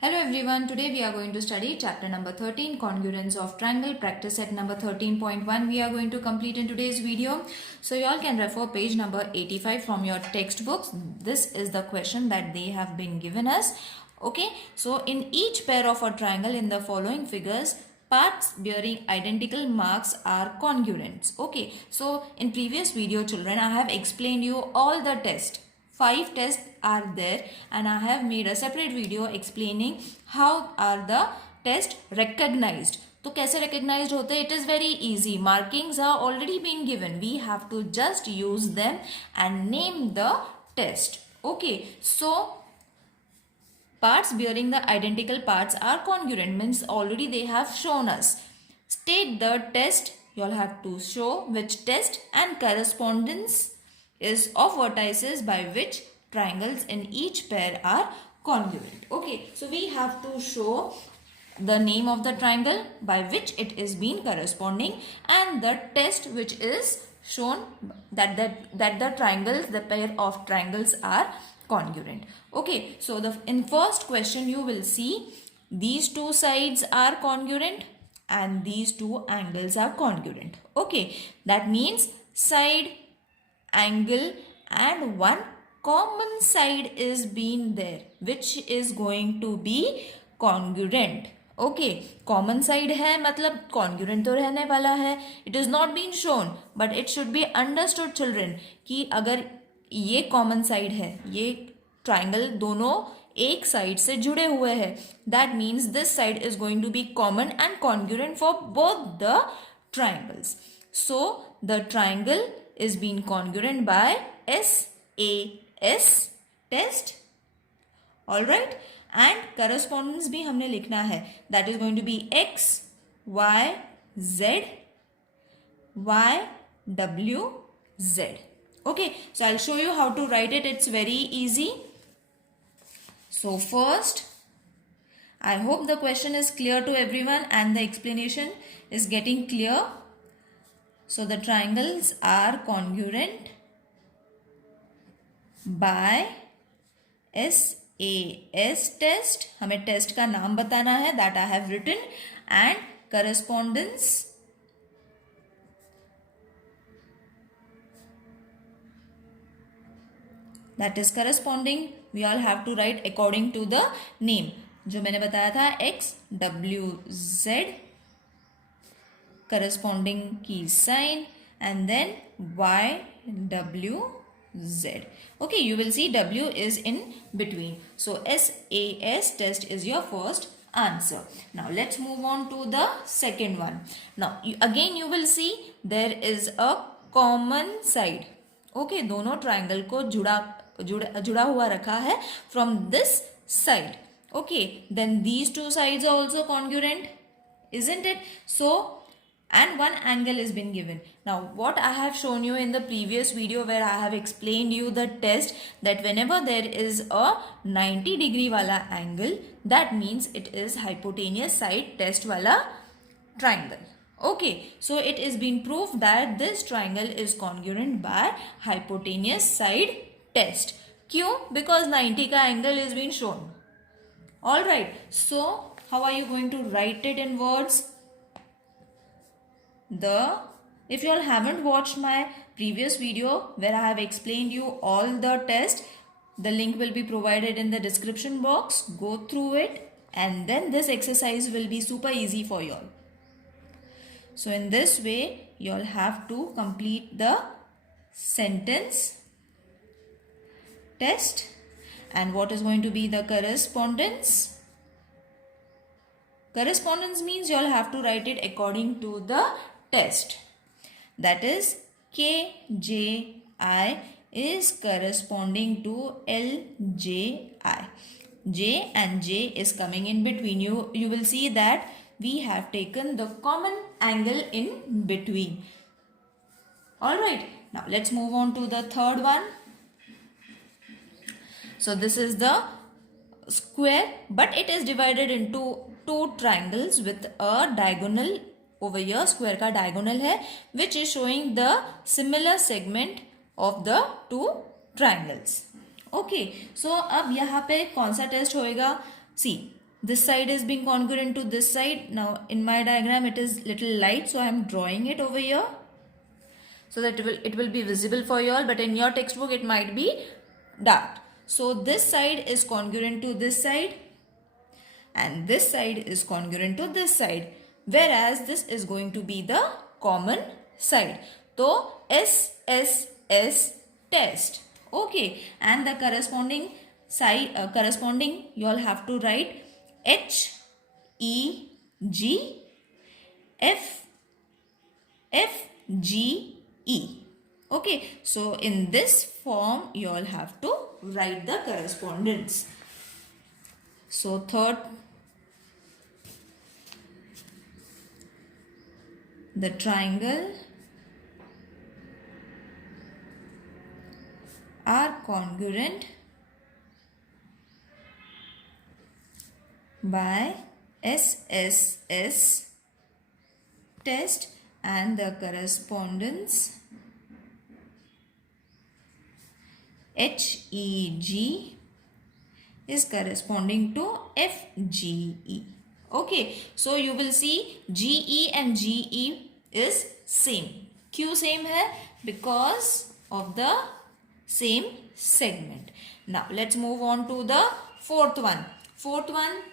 Hello everyone, today we are going to study chapter number 13, Congruence of Triangle, practice set number 13.1 we are going to complete in today's video. So you all can refer page number 85 from your textbooks. This is the question that they have been given us. Okay, so in each pair of a triangle in the following figures, parts bearing identical marks are congruent. Okay, so in previous video children, I have explained you all the tests. 5 tests are there and I have made a separate video explaining how are the tests recognized. तो कैसे recognized होते हैं? It is very easy. Markings are already been given. We have to just use them and name the test. Okay, so parts bearing the identical parts are congruent means already they have shown us. State the test. You all have to show which test and correspondence is of vertices by which triangles in each pair are congruent. Okay, so we have to show the name of the triangle by which it is being corresponding and the test which is shown that the triangles, the pair of triangles are congruent. Okay, so in first question you will see these two sides are congruent and these two angles are congruent. Okay, that means side, angle and one common side is being there which is going to be congruent. Okay, common side है मतलब congruent तो रहने वाला है. It is not been shown but it should be understood children कि अगर ये common side है, ये triangle दोनों एक side से जुड़े हुए हैं, that means this side is going to be common and congruent for both the triangles. So the triangle is being congruent by SAS test. Alright, and correspondence भी हमने लिखना है, that is going to be X, Y, Z, Y, W, Z. Okay, so I'll show you how to write it. It's very easy. So first, I hope the question is clear to everyone and the explanation is getting clear. So the triangles are congruent by SAS test. हमें test का नाम बताना है, that I have written, and correspondence that is corresponding. We all have to write according to the name. जो मैंने बताया था X, W, Z. Corresponding key sign and then Y, W, Z. Okay, you will see W is in between. So SAS test is your first answer. Now let's move on to the second one. Now again you will see there is a common side. Okay, दोनों triangle को जुड़ा हुआ रखा है from this side. Okay, then these two sides are also congruent, isn't it? So and one angle is been given. Now what I have shown you in the previous video where I have explained you the test that whenever there is a 90 degree wala angle, that means it is hypotenuse side test wala triangle. Okay, so it is been proved that this triangle is congruent by hypotenuse side test. क्यों? Because 90 का angle is been shown. Alright, so how are you going to write it in words? If you all haven't watched my previous video where I have explained you all the tests, the link will be provided in the description box. Go through it and then this exercise will be super easy for you all. So in this way you all have to complete the sentence test and what is going to be the correspondence. Correspondence means you all have to write it according to the test. That is KJI is corresponding to LJI. J and J is coming in between. You will see that we have taken the common angle in between. Alright, now let's move on to the third one. So this is the square but it is divided into two triangles with a diagonal. Over here square का diagonal है which is showing the similar segment of the two triangles. Okay, so अब यहाँ पे कौन सा test होएगा? See, this side is being congruent to this side. Now in my diagram it is little light, so I am drawing it over here so that it will be visible for you all, but in your textbook it might be dark. So this side is congruent to this side and this side is congruent to this side, whereas this is going to be the common side. So SSS test. Okay, and the corresponding side, you all have to write HEG FGE. Okay, so in this form you all have to write the correspondence. So third, the triangle are congruent by SSS test and the correspondence HEG is corresponding to FGE. Okay, so you will see GE and GE is same. क्यों same है? Because of the same segment. Now let's move on to the fourth one.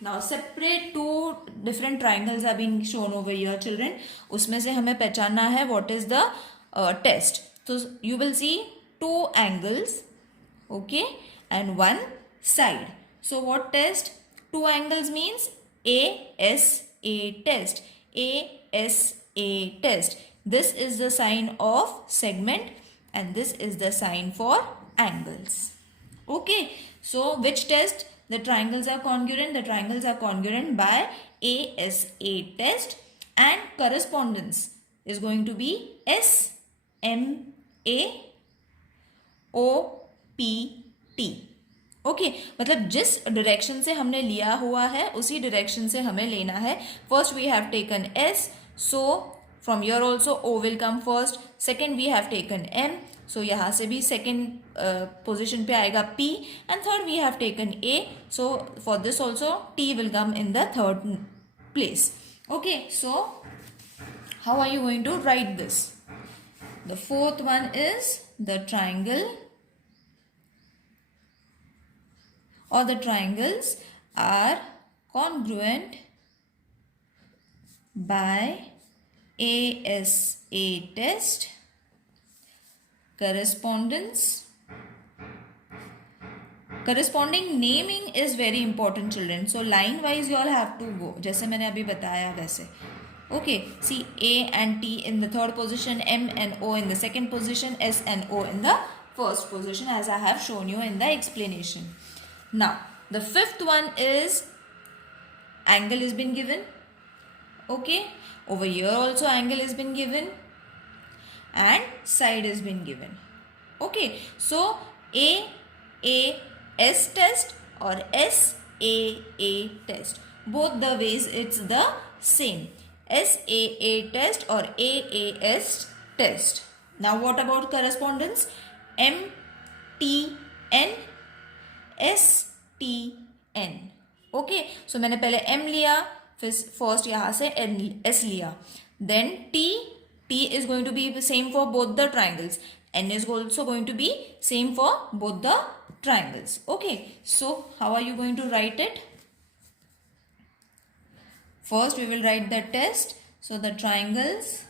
Now separate two different triangles are being shown over here, children. उसमें से हमें पहचानना है what is the test. So you will see two angles, okay, and one side. So what test? Two angles means ASA test. ASA test. This is the sign of segment and this is the sign for angles. Okay, so which test? The triangles are congruent. The triangles are congruent by ASA test and correspondence is going to be SMAOPT. Okay, मतलब जिस direction से हमने लिया हुआ है उसी direction से हमें लेना है. First we have taken S, so from your also O will come first. Second we have taken M, so यहाँ से भी सेकेंड पोजिशन पे आएगा P. And third we have taken A, so for this also T will come in the third place. Okay, so how are you going to write this? The fourth one is the triangle or the triangles are congruent by ASA test. Corresponding naming is very important, children. So line wise you all have to go, जैसे मैंने अभी बताया वैसे. Okay, see A and T in the third position, M and O in the second position, S and O in the first position, as I have shown you in the explanation. Now the fifth one is angle has been given. Okay, over here also angle has been given and side has been given. Okay, so AAS test or SAA test, both the ways it's the same. SAA test or AAS test. Now what about correspondence? MTN STN. Okay, so मैंने पहले M लिया, फिर first यहाँ से S लिया, then T is going to be same for both the triangles, N is also going to be same for both the triangles. Okay, so how are you going to write it? First we will write the test. So the triangles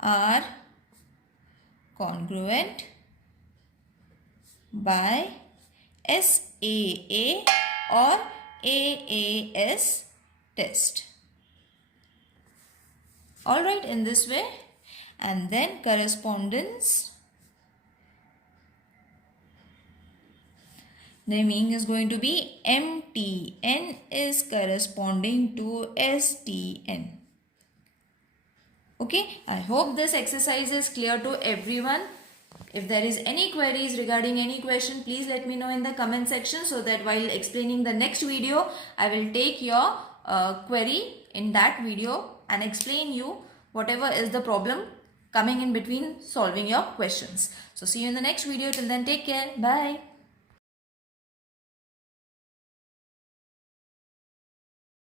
are congruent by SAA or AAS test. Alright, in this way. And then correspondence. The meaning is going to be MTN is corresponding to STN. Okay, I hope this exercise is clear to everyone. If there is any queries regarding any question, please let me know in the comment section, so that while explaining the next video, I will take your query in that video and explain you whatever is the problem coming in between solving your questions. So see you in the next video. Till then, take care. Bye.